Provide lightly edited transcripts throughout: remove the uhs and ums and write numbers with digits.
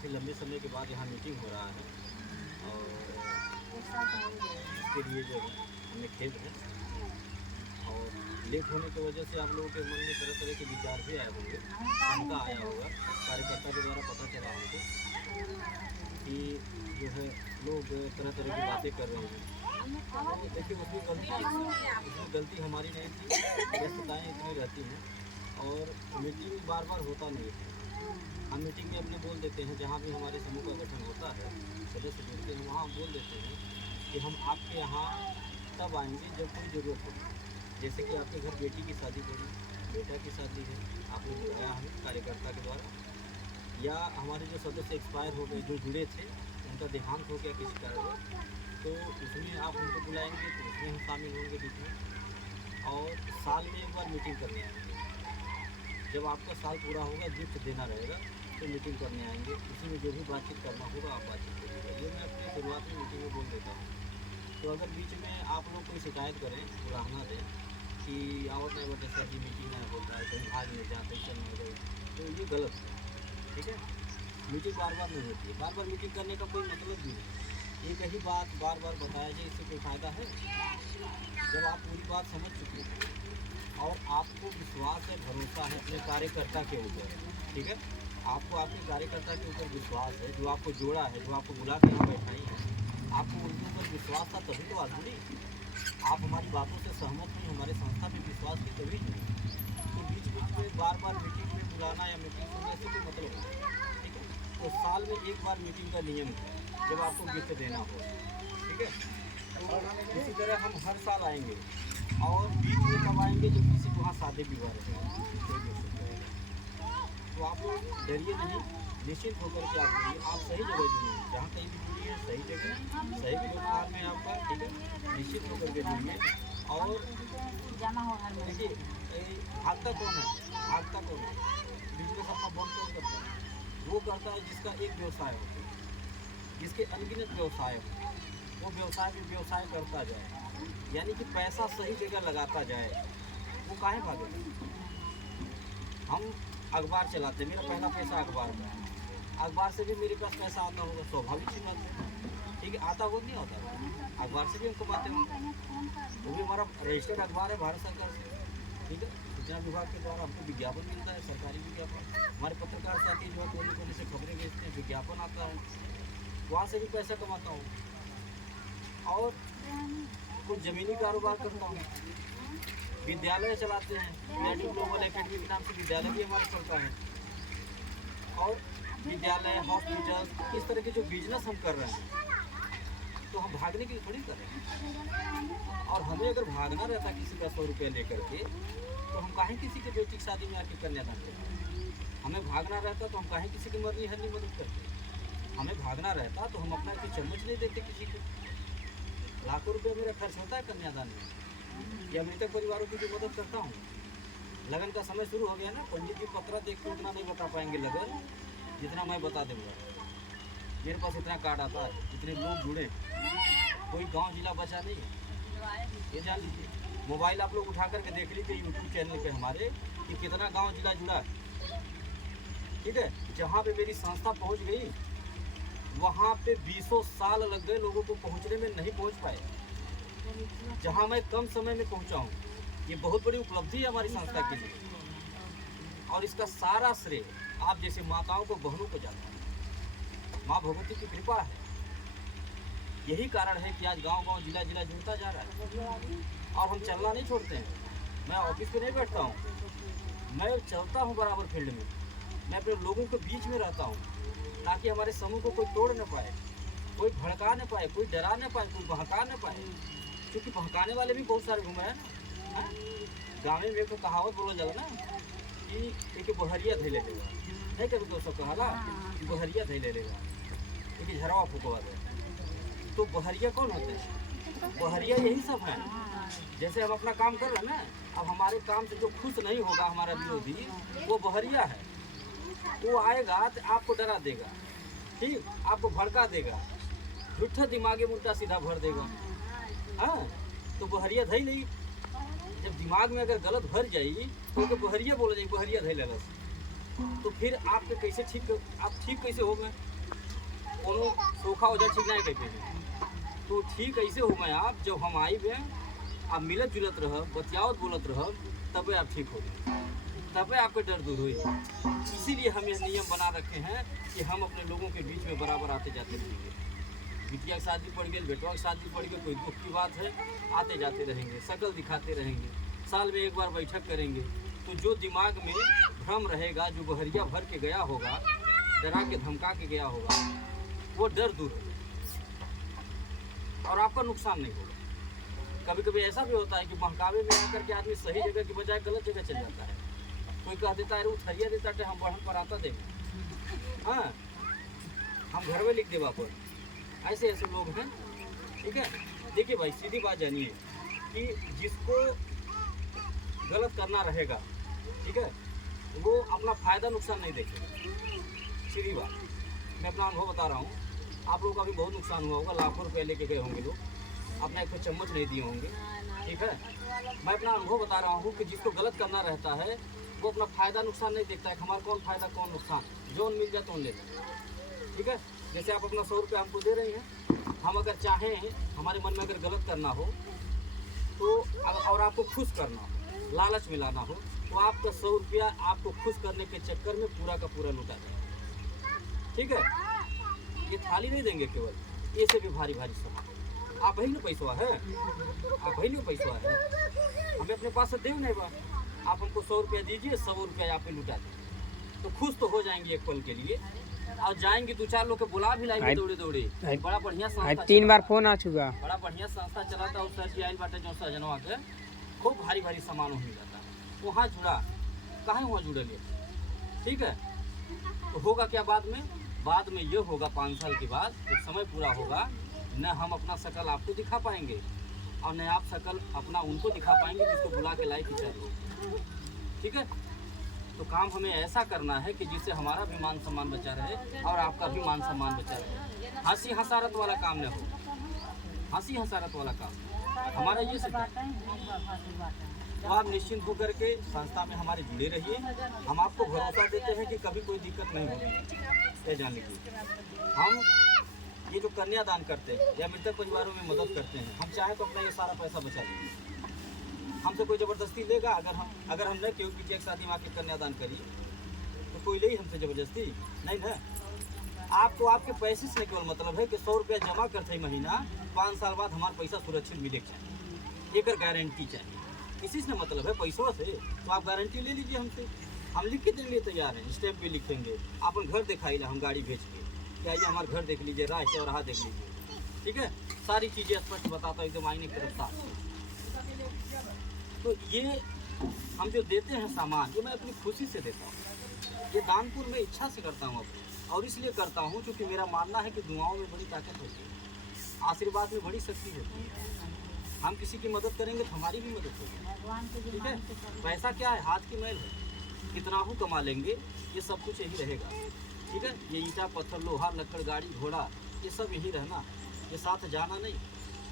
काफ़ी लंबे समय के बाद यहाँ मीटिंग हो रहा है और इसके लिए जो है हमें खेद है। और लेट होने की वजह से आप लोगों के मन में तरह तरह के विचार भी आए होंगे, शंका आया होगा। कार्यकर्ता के द्वारा पता चला हमको कि जो है लोग तरह तरह की बातें कर रहे हैं। देखिए उसमें गलती हमारी नहीं थी, व्यस्तताएँ इतनी रहती हैं और मीटिंग बार बार होता नहीं है। हम मीटिंग में अपने बोल देते हैं, जहाँ भी हमारे समूह का गठन होता है, सदस्य जुड़ते हैं, वहाँ हम बोल देते हैं कि हम आपके यहाँ तब आएंगे जब कोई ज़रूरत हो। जैसे कि आपके घर बेटी की शादी पड़ी, बेटा की शादी है, आपने बुलाया हमें कार्यकर्ता के द्वारा, या हमारे जो सदस्य एक्सपायर हो गए जो जुड़े थे उनका देहांत हो गया किसी कारण, तो उसमें आप उनको बुलाएंगे तो उसमें हम शामिल होंगे बीच में। और साल में एक बार मीटिंग करने आएंगे, जब आपका साल पूरा होगा, गिफ्ट देना रहेगा तो मीटिंग करने आएंगे। उसी में जो भी बातचीत करना होगा आप बातचीत करिएगा। ये मैं अपनी शुरुआत में मीटिंग में बोल देता हूँ। तो अगर बीच में आप लोग कोई शिकायत करें, सराहना दें कि आवत नहीं बटे सर जी मीटिंग नहीं होता है, कहीं भाग नहीं जाते, चल नहीं गए, तो ये गलत है। ठीक है, मीटिंग बार बार नहीं होती है, बार बार मीटिंग करने का कोई मतलब भी नहीं। एक ही बात बार बार बताया जाए, इससे कोई फ़ायदा है? जब आप पूरी बात समझ चुके हैं और आपको विश्वास है, भरोसा है अपने कार्यकर्ता के ऊपर, ठीक है, आपको आपके कार्यकर्ता के ऊपर विश्वास है, जो आपको जोड़ा है, जो आपको बुला के यहाँ बैठाई है, आपको उनके ऊपर विश्वास था तभी तो आप जुड़ी। आप हमारी बातों से सहमत नहीं, हमारे संस्था पे विश्वास की तभी जुड़ी। तो बीच बीच में बार बार मीटिंग में बुलाना या मीटिंग सुनने से कोई मतलब नहीं। ठीक है, तो साल में एक बार मीटिंग का नियम है, जब आपको गिफ्ट देना हो। ठीक है, तो इसी तरह हम हर साल आएंगे और बीच में कब आएंगे जब किसी को वहाँ शादी विवाह रहेगा। तो आप लोग डरिए नहीं, निश्चित होकर के आप जुड़िए। आप सही जगह जुड़िए, जहाँ कहीं भी जुड़िए सही जगह, सही प्लेटफॉर्म में आपका। ठीक है, निश्चित होकर के जुड़िए। और देखिए भागता कौन है, भागता कौन है? बिजनेस अपना बंद कौन करता है? वो करता है जिसका एक व्यवसाय हो, जिसके अनगिनत व्यवसाय हो, वो व्यवसाय में व्यवसाय करता जाए, यानी कि पैसा सही जगह लगाता जाए। वो काहे भागेगा? हम अखबार चलाते, मेरा पहला पैसा अखबार में है, अखबार से भी मेरे पास पैसा आता होगा, स्वाभाविक सी बात है। ठीक है, आता होगा नहीं आता, अखबार से भी हम कमाते होंगे। वो भी हमारा रजिस्टर्ड अखबार है भारत सरकार से। ठीक है, सूचना विभाग के द्वारा हमको विज्ञापन मिलता है, सरकारी विज्ञापन। हमारे पत्रकार साथी जो है कोने कोने से खबरें भेजते हैं, विज्ञापन आता है, वहाँ से भी पैसा कमाता हूँ। और कुछ ज़मीनी कारोबार करता हूँ, विद्यालय चलाते हैं, नेटिव ग्लोबल एकेडमी के नाम से विद्यालय भी हमारा चलता है। और विद्यालय, हॉस्पिटल, इस तरह के जो बिजनेस हम कर रहे हैं, तो हम भागने के लिए थोड़ी कर रहे हैं। और हमें अगर भागना रहता किसी का 100 रुपया लेकर के, तो हम काहे किसी के बेटी की शादी में आके कन्यादान करते? हमें भागना रहता तो हम काहे किसी की मरनी हरनी मदद करते? हमें भागना रहता तो हम अपना की चम्मच नहीं देते किसी को। लाखों रुपये मेरा खर्च होता है कन्यादान में, या मृतक परिवारों की जो मदद करता हूँ। लगन का समय शुरू हो गया ना, पंडित जी पत्रा देख के उतना नहीं बता पाएंगे लगन, जितना मैं बता दूँगा। मेरे पास इतना कार्ड आता है, इतने लोग जुड़े, कोई गांव जिला बचा नहीं है, ये जान लीजिए। मोबाइल आप लोग उठा करके देख लीजिए यूट्यूब चैनल पे हमारे कि कितना गांव जिला जुड़ा है। ठीक है, जहाँ पे मेरी संस्था पहुँच गई, वहाँ पे 20 साल लग गए लोगों को पहुँचने में, नहीं पहुँच पाए। जहाँ मैं कम समय में पहुँचा हूँ, ये बहुत बड़ी उपलब्धि है हमारी संस्था के लिए। और इसका सारा श्रेय आप जैसे माताओं को, बहनों को जाता है। माँ भगवती की कृपा है, यही कारण है कि आज गांव-गांव, जिला-जिला जुड़ता जा रहा है। और हम चलना नहीं छोड़ते हैं। मैं ऑफिस पे नहीं बैठता हूँ, मैं चलता हूँ बराबर फील्ड में। मैं अपने लोगों के बीच में रहता हूँ, ताकि हमारे समूह को कोई तोड़ न पाए, कोई भड़का न पाए, कोई डरा न पाए, कोई बहका न पाए। क्योंकि बहकाने वाले भी बहुत सारे घूमे हैं ना। गाँव में एक कहावत बोला जाला ना कि एक बहरिया धैले लेगा, नहीं कभी तो सब कहा कि बहरिया धैले लेगा, एक झरवा फुकवा दे। तो बहरिया कौन होते हैं? बहरिया यही सब है। जैसे हम अपना काम कर रहे हैं ना, अब हमारे काम से जो खुश नहीं होगा हमारा विरोधी, वो बहरिया है। वो आएगा तो आपको डरा देगा, ठीक, आपको भड़का देगा, झूठा दिमागी मुर्दा सीधा भर देगा। हाँ, तो बहरिया धई नहीं। जब दिमाग में अगर गलत भर जाई तो बहरिया बोल जाए, बहरिया धई ललस। तो फिर आपके कैसे ठीक, आप ठीक कैसे हो गए? कोनो सोखा हो जाए ठीक नहीं कहते, तो ठीक कैसे हो गए आप? जब हम आई हुए आप मिलत जुलत रह, बतियावत बोलत रह, तबे आप ठीक हो गए, तबे आपके डर दूर हुई। इसीलिए हम यह नियम बना रखे हैं कि हम अपने लोगों के बीच में बराबर आते जाते रहेंगे। बिटिया की शादी पड़ गई, बेटवा की शादी पड़ गई, कोई दुख की बात है, आते जाते रहेंगे, शक्ल दिखाते रहेंगे, साल में एक बार बैठक करेंगे। तो जो दिमाग में भ्रम रहेगा, जो बहरिया भर के गया होगा, डरा के धमका के गया होगा, वो डर दूर होगा और आपका नुकसान नहीं होगा। कभी कभी ऐसा भी होता है कि बहकावे में आकर के आदमी सही जगह की बजाय गलत जगह चल जाता है। कोई कह देता है, उठरिया देता है, हम बढ़न पर आता देंगे, हाँ हम घर में लिख देवा पर, ऐसे ऐसे लोग हैं। ठीक है, देखिए भाई सीधी बात जानिए कि जिसको गलत करना रहेगा, ठीक है, वो अपना फ़ायदा नुकसान नहीं देखेगा। सीधी बात, मैं अपना अनुभव बता रहा हूँ। आप लोगों का भी बहुत नुकसान हुआ होगा, लाखों रुपए लेके गए होंगे लोग, अपना एक चम्मच नहीं दिए होंगे। ठीक है, मैं अपना अनुभव बता रहा हूँ कि जिसको गलत करना रहता है वो अपना फ़ायदा नुकसान नहीं देखता है, हमारा कौन फ़ायदा कौन नुकसान, जोन मिल जाए तो लेता है। ठीक है, जैसे आप अपना 100 रुपये हमको दे रही हैं, हम अगर चाहें हमारे मन में अगर गलत करना हो तो और आपको खुश करना हो, लालच में लाना हो, तो आपका 100 रुपया आपको खुश करने के चक्कर में पूरा का पूरा लुटा जाए। ठीक है, ये थाली नहीं देंगे केवल, ये से भी भारी भारी सामान। आप वही ना पैसा है, आप वही ना पैसा है, हमें अपने पास से दे नहीं बा। आप हमको 100 रुपया दीजिए, 100 रुपया आप पे लुटा दीजिए, तो खुश तो हो जाएंगे एक पल के लिए, और जाएंगे 2-4 लोग के बुला भी लाएंगे दौड़े दौड़े। बड़ा बढ़िया संस्था, 3 बार फोन आ चुका, बड़ा बढ़िया संस्था चलाता है। उस सर जी आयल बाटे जो सजनवा के खूब भारी भारी सामान मिल जाता है, वहाँ जुड़ा कहाँ वहाँ जुड़ेंगे। ठीक है, तो होगा क्या बाद में? बाद में ये होगा 5 साल के बाद जब समय पूरा होगा, न हम अपना शकल आपको दिखा पाएंगे और न आप शकल अपना उनको दिखा पाएंगे जिसको बुला के लायक ही चाहिए। ठीक है, तो काम हमें ऐसा करना है कि जिससे हमारा भी मान सम्मान बचा रहे और आपका भी मान सम्मान बचा रहे। हंसी हंसारत वाला काम न हो, हंसी हंसारत वाला काम हमारा ये सिद्धांत। तो आप निश्चिंत होकर के संस्था में हमारे जुड़े रहिए। हम आपको भरोसा देते हैं कि कभी कोई दिक्कत नहीं होगी। ये जान लीजिए, हम ये जो कन्यादान करते हैं या मृतक परिवारों में मदद करते हैं, हम चाहे तो अपना ये सारा पैसा बचा लेंगे। हमसे कोई ज़बरदस्ती लेगा? अगर हम नहीं केहू बिटिया की शादी में आके कन्यादान करिए तो कोई ले हमसे ज़बरदस्ती नहीं ना। आपको आपके पैसे से केवल मतलब है कि 100 रुपया जमा करते ही महीना, 5 साल बाद हमारा पैसा सुरक्षित मिले चाहिए, एक गारंटी चाहिए। इसी से मतलब है पैसों से। तो आप गारंटी ले लीजिए हमसे, हम लिख के देने लिए तैयार हैं, स्टैम्प भी लिखेंगे, अपन घर दिखाइए, हम गाड़ी भेज के कि आइए हमारा घर देख लीजिए, राह चौराहा देख लीजिए। ठीक है, सारी चीज़ें स्पष्ट बताता हूँ एकदम आईने की तरफ साफ। तो ये हम जो देते हैं सामान, ये मैं अपनी खुशी से देता हूँ, ये दान पुण्य में इच्छा से करता हूँ अपनी, और इसलिए करता हूँ क्योंकि मेरा मानना है कि दुआओं में बड़ी ताकत होती है, आशीर्वाद में बड़ी शक्ति होती है। हम किसी की मदद करेंगे तो हमारी भी मदद होगी। ठीक है, पैसा क्या है? हाथ की मैल है, कितना हो कमा लेंगे, ये सब कुछ यही रहेगा। ठीक है, ये ईंटा पत्थर लोहा लकड़ गाड़ी घोड़ा ये सब यही रहना, ये साथ जाना नहीं।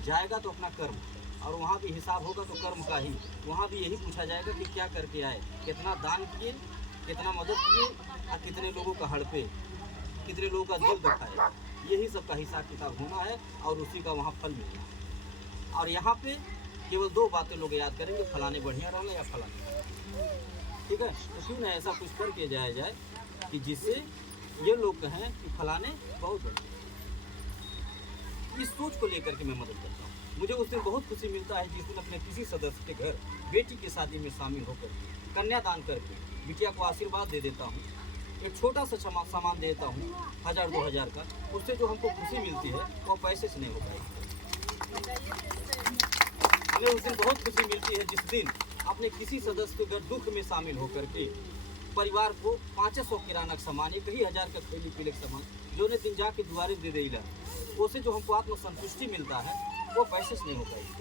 जाएगा तो अपना कर्म, और वहाँ भी हिसाब होगा तो कर्म का ही। वहाँ भी यही पूछा जाएगा कि क्या करके आए, कितना दान किए, कितना मदद किए, और कितने लोगों का हड़पे, कितने लोगों का दिल दुखाए। यही सब का हिसाब किताब होना है और उसी का वहाँ फल मिलना है। और यहाँ पे केवल 2 बातें लोग याद करेंगे, फलाने बढ़िया रहना या फलाने। ठीक है, तो क्यों ना ऐसा कुछ करके जाया जाए कि जिससे ये लोग कहें कि फलाने बहुत बढ़िया। इस सोच को लेकर के मैं मदद करता हूँ। मुझे उस दिन बहुत खुशी मिलता है जिस दिन अपने किसी सदस्य के घर बेटी की शादी में शामिल होकर कन्यादान करके बिटिया को आशीर्वाद दे देता हूँ, एक छोटा सा सामान देता हूँ 1000-2000 का। उससे जो हमको खुशी मिलती है वो पैसे से नहीं हो पाएगी। हमें उस दिन बहुत खुशी मिलती है जिस दिन अपने किसी सदस्य के घर दुख में शामिल होकर के परिवार को 500 किराना का सामान, 1000 का खैली पीले का सामान जो ने दिन जाके दुआरे दे देला, उससे जो हमको आत्म संतुष्टि मिलता है वो पैसे से नहीं हो पाएगी।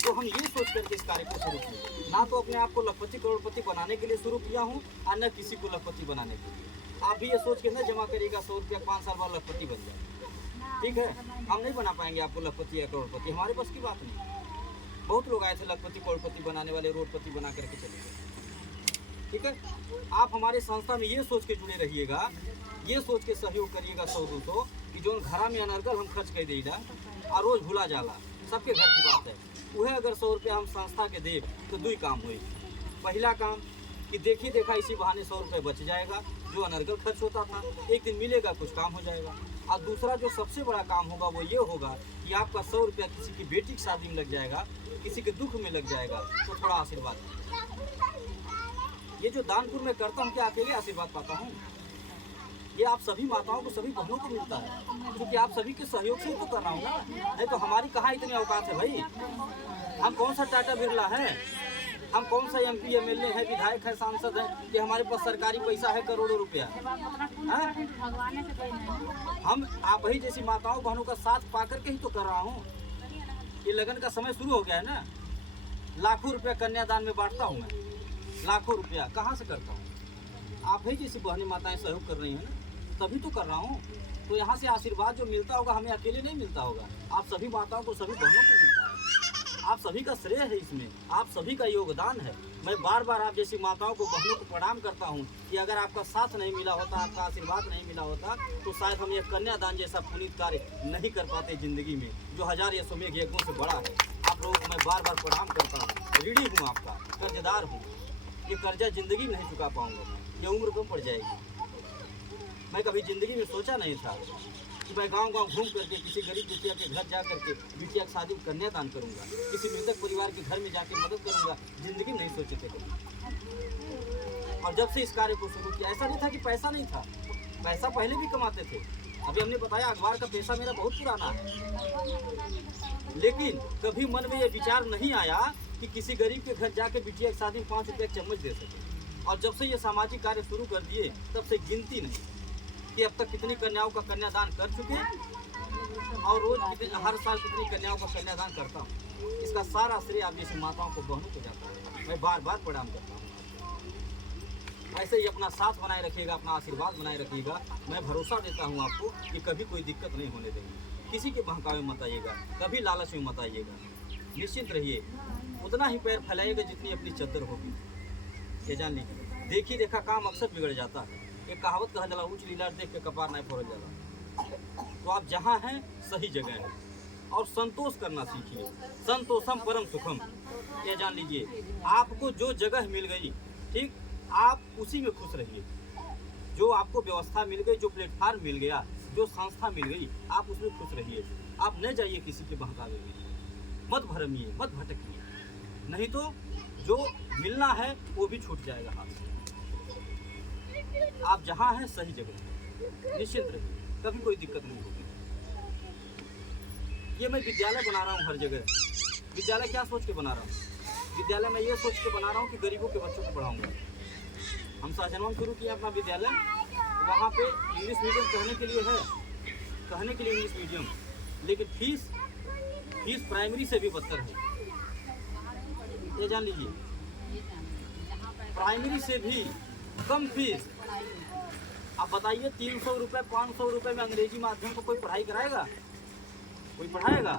तो हम ये सोच करके इस कार्य को शुरू किए, ना तो अपने आप को लखपति करोड़पति बनाने के लिए शुरू किया हूँ और न किसी को लखपति बनाने के लिए। आप भी ये सोच के न जमा करिएगा 100 रुपया 5 साल बाद लखपति बन जाए। ठीक है, हम नहीं बना पाएंगे आपको लखपति या करोड़पति, हमारे पास की बात नहीं। बहुत लोग आए थे लखपति करोड़पति बनाने वाले, रोडपति बना करके चले गए। ठीक है। आप हमारे संस्था में ये सोच के जुड़े रहिएगा, ये सोच के सहयोग करिएगा 100-200 कि जो घरा में अनर्गल हम खर्च कर देला और रोज भूला जाला, सबके घर की बात है। वह अगर 100 रुपया हम संस्था के दे तो दुई काम हुई। पहला काम कि देखी देखा इसी बहाने 100 रुपये बच जाएगा, जो अनर्गल खर्च होता था एक दिन मिलेगा, कुछ काम हो जाएगा। और दूसरा जो सबसे बड़ा काम होगा वो ये होगा कि आपका 100 रुपया किसी की बेटी की शादी में लग जाएगा, किसी के दुख में लग जाएगा, तो थोड़ा आशीर्वाद। ये जो दानपुर में करता हूँ, क्या अकेले आशीर्वाद पाता हूँ? ये आप सभी माताओं को, सभी बहनों को मिलता है, क्योंकि आप सभी के सहयोग से ही तो कर रहा हूँ ना। नहीं तो हमारी कहाँ इतनी औकात है भाई? हम कौन सा टाटा बिरला है, हम कौन सा MP MLA है, विधायक है, सांसद है कि हमारे पास सरकारी पैसा है करोड़ों रुपया? हम आप ही जैसी माताओं बहनों का साथ पा करके ही तो कर रहा हूँ। ये लगन का समय शुरू हो गया है ना, लाखों रुपया कन्यादान में बांटता हूँ मैं, लाखों रुपया कहाँ से करता हूँ? आप ही जैसी बहनें माताएं सहयोग कर रही हैं ना, तभी तो कर रहा हूँ। तो यहाँ से आशीर्वाद जो मिलता होगा हमें अकेले नहीं मिलता होगा, आप सभी माताओं को, सभी बहनों को मिलता है। आप सभी का श्रेय है इसमें, आप सभी का योगदान है। मैं बार बार आप जैसी माताओं को, बहनों को प्रणाम करता हूँ कि अगर आपका साथ नहीं मिला होता, आपका आशीर्वाद नहीं मिला होता, तो शायद हम ये कन्यादान जैसा पुनीत कार्य नहीं कर पाते जिंदगी में, जो 1000 यशोमेघ यज्ञों से बड़ा है। आप लोगों को मैं बार बार प्रणाम करता हूँ, ऋणी हूँ आपका, कर्जदार हूँ। ये कर्जा जिंदगी में नहीं चुका पाऊँगा, ये उम्र कम पड़ जाएगी। मैं कभी ज़िंदगी में सोचा नहीं था कि मैं गांव-गांव घूम करके किसी गरीब बिटिया के घर जा करके बिटिया की शादी में कन्यादान करूंगा, किसी मृतक परिवार के घर में जाके मदद करूंगा। ज़िंदगी में नहीं सोचे थे कभी। और जब से इस कार्य को शुरू किया, ऐसा नहीं था कि पैसा नहीं था, पैसा पहले भी कमाते थे। अभी हमने बताया अखबार का पैसा मेरा बहुत पुराना है, लेकिन कभी मन में ये विचार नहीं आया कि किसी गरीब के घर जाके बिटिया की शादी में 5 रुपये चम्मच दे सके। और जब से ये सामाजिक कार्य शुरू कर दिए, तब से गिनती नहीं कि अब तक कितनी कन्याओं का कन्यादान कर चुके और रोज हर साल कितनी कन्याओं का कन्यादान करता हूँ। इसका सारा श्रेय आप जैसी माताओं को, बहनों को जाता है। मैं बार बार प्रणाम करता हूँ। ऐसे ही अपना साथ बनाए रखिएगा, अपना आशीर्वाद बनाए रखिएगा। मैं भरोसा देता हूँ आपको कि कभी कोई दिक्कत नहीं होने देंगे। किसी के बहकावे मत आइएगा, कभी लालच में मत आइएगा। निश्चिंत रहिए, उतना ही पैर फैलाइएगा जितनी अपनी चद्दर होगी। ये जान लीजिए, देखी देखा काम अक्सर बिगड़ जाता है। एक कहावत कहा जाला, ऊँच लीलार देख के कपार नहीं फोड़ जाला। तो आप जहाँ हैं सही जगह है और संतोष करना सीखिए। संतोषम परम सुखम, ये जान लीजिए। आपको जो जगह मिल गई, ठीक, आप उसी में खुश रहिए। जो आपको व्यवस्था मिल गई, जो प्लेटफार्म मिल गया, जो संस्था मिल गई, आप उसमें खुश रहिए। आप न जाइए किसी के बहकावे में, मत भरमिए, मत भटकिए, नहीं तो जो मिलना है वो भी छूट जाएगा हाथ से। आप जहाँ हैं सही जगह, निश्चिंत रहिए, कभी कोई दिक्कत नहीं होगी। ये मैं विद्यालय बना रहा हूँ हर जगह। विद्यालय क्या सोच के बना रहा हूँ? विद्यालय मैं ये सोच के बना रहा हूँ कि गरीबों के बच्चों को पढ़ाऊँगा। हम सहजनवा में शुरू किया अपना विद्यालय, वहाँ पे इंग्लिश मीडियम कहने के लिए है, कहने के लिए इंग्लिश मीडियम, लेकिन फीस प्राइमरी से भी बदतर है। ये जान लीजिए, प्राइमरी से भी कम फीस। आप बताइए 300 रुपये 500 रुपये में अंग्रेजी माध्यम को कोई पढ़ाई कराएगा? कोई पढ़ाएगा?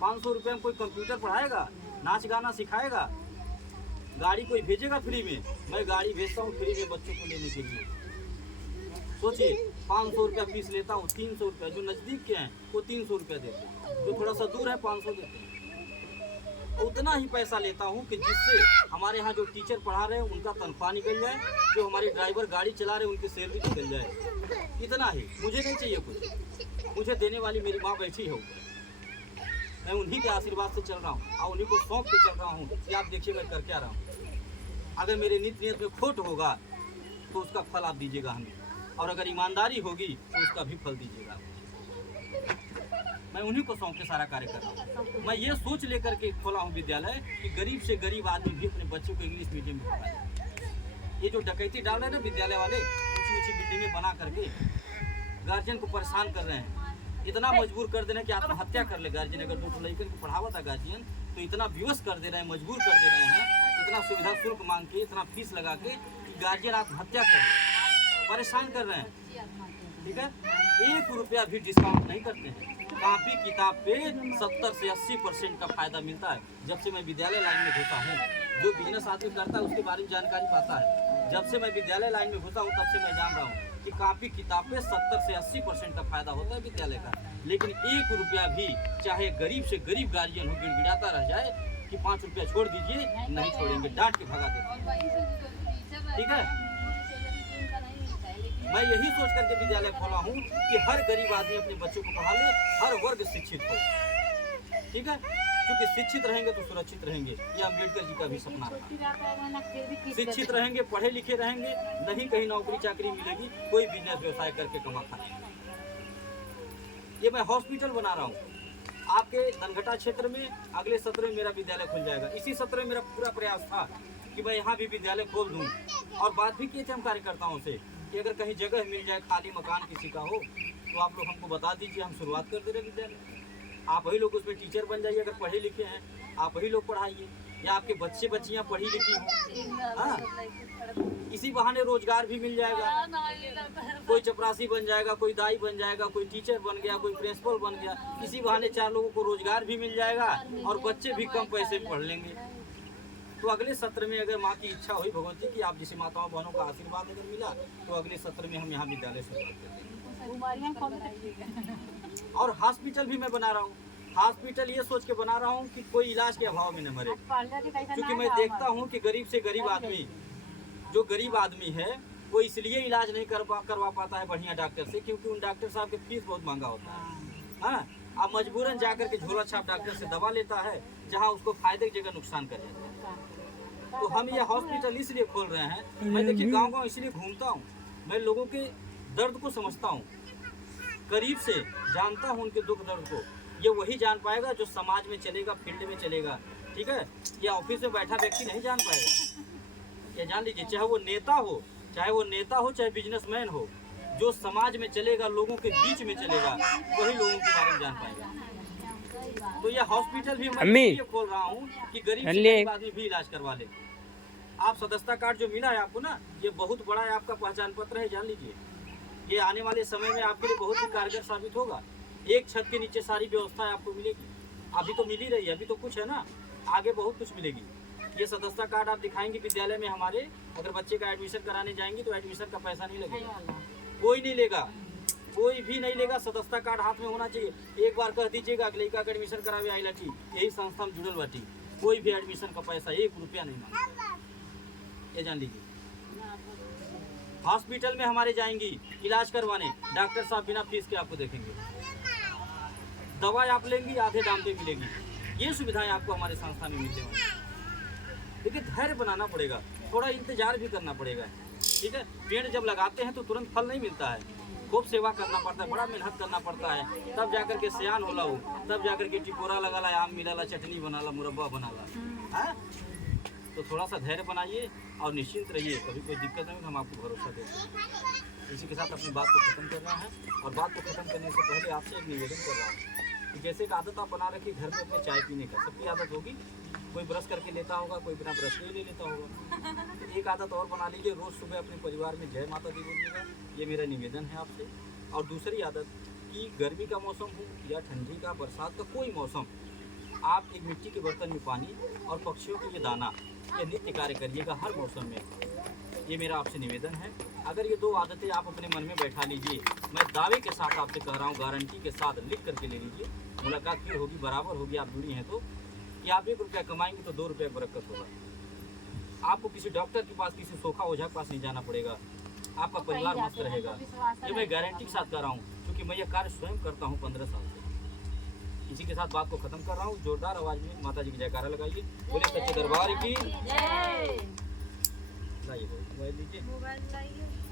500 रुपये में कोई कंप्यूटर पढ़ाएगा, नाच गाना सिखाएगा? गाड़ी कोई भेजेगा फ्री में? मैं गाड़ी भेजता हूँ फ्री में बच्चों को लेने के लिए। सोचिए, 500 रुपया फीस लेता हूँ, 300 रुपया। जो नज़दीक के हैं वो 300 रुपया देते हैं, जो थोड़ा सा दूर है 500 देते हैं। उतना ही पैसा लेता हूँ कि जिससे हमारे यहाँ जो टीचर पढ़ा रहे हैं उनका तनख्वाह निकल जाए, जो हमारे ड्राइवर गाड़ी चला रहे हैं उनकी सैलरी निकल जाए। इतना ही, मुझे नहीं चाहिए कुछ। मुझे देने वाली मेरी माँ बैठी है ऊपर, मैं उन्हीं के आशीर्वाद से चल रहा हूँ और उन्हीं को सौंप के चल रहा हूँ कि आप देखिए मैं कर क्या रहा हूँ। अगर मेरे नियत में खोट होगा तो उसका फल आप दीजिएगा हमें, और अगर ईमानदारी होगी तो उसका भी फल दीजिएगा। मैं उन्हीं को सौंप के सारा कार्य कर रहा हूँ। मैं ये सोच लेकर के खोला हूँ विद्यालय कि गरीब से गरीब आदमी भी अपने बच्चों को इंग्लिश मीडियम में पढ़ाए। ये जो डकैती डाल रहे हैं ना विद्यालय वाले, ऊँची बिल्डिंगें बना करके गार्जियन को परेशान कर रहे हैं, इतना मजबूर कर दे रहे हैं कि आत्महत्या कर ले गार्जियन। अगर 2 लड़कन को पढ़ावा था गार्जियन, तो इतना विवश कर दे रहे हैं, मजबूर कर दे रहे हैं, इतना सुविधा शुल्क मांग के, इतना फीस लगा के कि गार्जियन आत्महत्या कर ले, परेशान कर रहे हैं। ठीक है, 1 रुपया भी डिस्काउंट नहीं करते हैं। कॉपी किताब पे 70 से 80% का फायदा मिलता है। जब से मैं विद्यालय लाइन में घुसा हूँ, जो बिजनेस आदमी करता है उसके बारे में जानकारी पाता है। जब से मैं विद्यालय लाइन में घुसा हूँ तब से मैं जान रहा हूँ कि कापी किताबें 70 से 80% का फायदा होता है विद्यालय का, लेकिन 1 रुपया भी चाहे गरीब से गरीब गार्जियन हो गिड़गिड़ाता रह जाए कि 5 रुपया छोड़ दीजिए, नहीं छोड़ेंगे, डांट के भगा देते। ठीक है, मैं यही सोच करके विद्यालय खोला हूँ कि हर गरीब आदमी अपने बच्चों को पढ़ा ले, हर वर्ग शिक्षित हो। ठीक है, क्योंकि शिक्षित रहेंगे तो सुरक्षित रहेंगे, ये अम्बेडकर जी का भी सपना रहा। शिक्षित रहेंगे, पढ़े लिखे रहेंगे, नहीं कहीं नौकरी चाकरी मिलेगी, कोई बिजनेस व्यवसाय करके कमा खाएगा। ये मैं हॉस्पिटल बना रहा हूँ आपके धनघटा क्षेत्र में, अगले सत्र में मेरा विद्यालय खुल जाएगा। इसी सत्र में मेरा पूरा प्रयास था कि मैं यहाँ भी विद्यालय खोल दूँ, और बात भी किए थे हम कार्यकर्ताओं से कि अगर कहीं जगह मिल जाए, खाली मकान किसी का हो तो आप लोग हमको बता दीजिए, हम शुरुआत कर दे रहे विद्यालय। आप वही लोग उसमें टीचर बन जाइए, अगर पढ़े लिखे हैं आप वही लोग पढ़ाइए, या आपके बच्चे बच्चियाँ पढ़ी लिखी हों। हाँ, इसी बहाने रोजगार भी मिल जाएगा, कोई चपरासी बन जाएगा, कोई दाई बन जाएगा, कोई टीचर बन गया, कोई प्रिंसिपल बन गया, इसी बहाने 4 लोगों को रोजगार भी मिल जाएगा और बच्चे भी कम पैसे में पढ़ लेंगे। तो अगले सत्र में अगर माँ की इच्छा हुई भगवती की, आप जैसे माताओं बहनों का आशीर्वाद अगर मिला, तो अगले सत्र में हम यहाँ विद्यालय शुरुआत करेंगे। और हॉस्पिटल भी मैं बना रहा हूँ। हॉस्पिटल ये सोच के बना रहा हूँ कि कोई इलाज के अभाव में न मरे, क्योंकि मैं देखता हूँ कि गरीब से गरीब आदमी, जो गरीब आदमी है वो इसलिए इलाज नहीं करवा पाता है बढ़िया डॉक्टर से, क्योंकि उन डॉक्टर साहब के फीस बहुत महंगा होता है। हाँ, अब मजबूरन जाकर के झोला छाप डॉक्टर से दवा लेता है, जहाँ उसको फायदे की जगह नुकसान कर जाता है। तो हम ये हॉस्पिटल इसलिए खोल रहे हैं, मैं देखिए गाँव इसलिए घूमता हूँ, मैं लोगों के दर्द को समझता हूँ, करीब से जानता हूँ उनके दुख दर्द को। ये वही जान पाएगा जो समाज में चलेगा, फील्ड में चलेगा। ठीक है, ये ऑफिस में बैठा व्यक्ति नहीं जान पाएगा। ये जान लीजिए, चाहे वो नेता हो, चाहे बिजनेसमैन हो, जो समाज में चलेगा, लोगों के बीच में चलेगा, वही लोगों के बारे में जान पाएगा। तो ये हॉस्पिटल भी मैं ये खोल रहा हूँ कि गरीब आदमी भी इलाज करवा ले। आप सदस्यता कार्ड जो मिला है आपको ना, ये बहुत बड़ा है, आपका पहचान पत्र है, जान लीजिए। ये आने वाले समय में आपके लिए बहुत ही कारगर साबित होगा। एक छत के नीचे सारी व्यवस्था आपको मिलेगी। अभी तो मिल ही रही है, अभी तो कुछ है ना, आगे बहुत कुछ मिलेगी। ये सदस्यता कार्ड आप दिखाएंगे विद्यालय में हमारे, अगर बच्चे का एडमिशन कराने जाएंगे तो एडमिशन का पैसा नहीं लगेगा, कोई नहीं लेगा, कोई भी नहीं लेगा। सदस्यता कार्ड हाथ में होना चाहिए। एक बार कह दीजिएगा कि लड़का का एडमिशन करावे आई लाठी, यही संस्था में जुड़ल बाटी, कोई भी एडमिशन का पैसा 1 रुपया नहीं मांगेगा, ये जान लीजिए। हॉस्पिटल में हमारे जाएंगी इलाज करवाने, डॉक्टर साहब बिना फीस के आपको देखेंगे, दवा आप लेंगी आधे दाम पे मिलेगी। ये सुविधाएं आपको हमारे संस्था में मिलने वाली। देखिए, धैर्य बनाना पड़ेगा, थोड़ा इंतजार भी करना पड़ेगा। ठीक है, पेड़ जब लगाते हैं तो तुरंत फल नहीं मिलता है, खूब सेवा करना पड़ता है, बड़ा मेहनत करना पड़ता है, तब जाकर के सियान होला हो, तब जाकर के टिकोरा लगा ला, आम मिला ला, चटनी बना ला, मुरब्बा बना ला। तो थोड़ा सा धैर्य बनाइए और निश्चिंत रहिए, कभी कोई दिक्कत नहीं, हम आपको भरोसा देते हैं। इसी के साथ अपनी बात को ख़त्म करना है, और बात को ख़त्म करने से पहले आपसे एक निवेदन कर रहा हूँ कि जैसे एक आदत आप बना रखिए घर में अपने चाय पीने का, सबकी आदत होगी, कोई ब्रश करके लेता होगा, कोई बिना ब्रश के ले लेता होगा। तो एक आदत और बना लीजिए, रोज़ सुबह अपने परिवार में जय माता दी बोलिएगा, ये मेरा निवेदन है आपसे। और दूसरी आदत कि गर्मी का मौसम हो या ठंडी का, बरसात का, कोई मौसम, आप एक मिट्टी के बर्तन में पानी और पक्षियों के लिए दाना, ये नित्य कार्य करिएगा हर मौसम में। ये मेरा आपसे निवेदन है। अगर ये 2 आदतें आप अपने मन में बैठा लीजिए, मैं दावे के साथ आपसे कह रहा हूँ, गारंटी के साथ लिख करके ले लीजिए, मुलाकात फिर होगी, बराबर होगी, आप जुड़ी हैं तो, कि आप 1 रुपया कमाएंगे तो 2 रुपये बरकत होगा। आपको किसी डॉक्टर के पास, किसी सोखा ओझा के पास नहीं जाना पड़ेगा, आपका परिवार मस्त रहेगा। ये मैं गारंटी के साथ कर रहा हूँ, क्योंकि मैं ये कार्य स्वयं करता हूँ 15 साल से। इसी के साथ बात को खत्म कर रहा हूँ। जोरदार आवाज में माता जी की जयकारा लगाइए, बोले सच्चे दरबार की जय। लाइए मोबाइल लीजिए।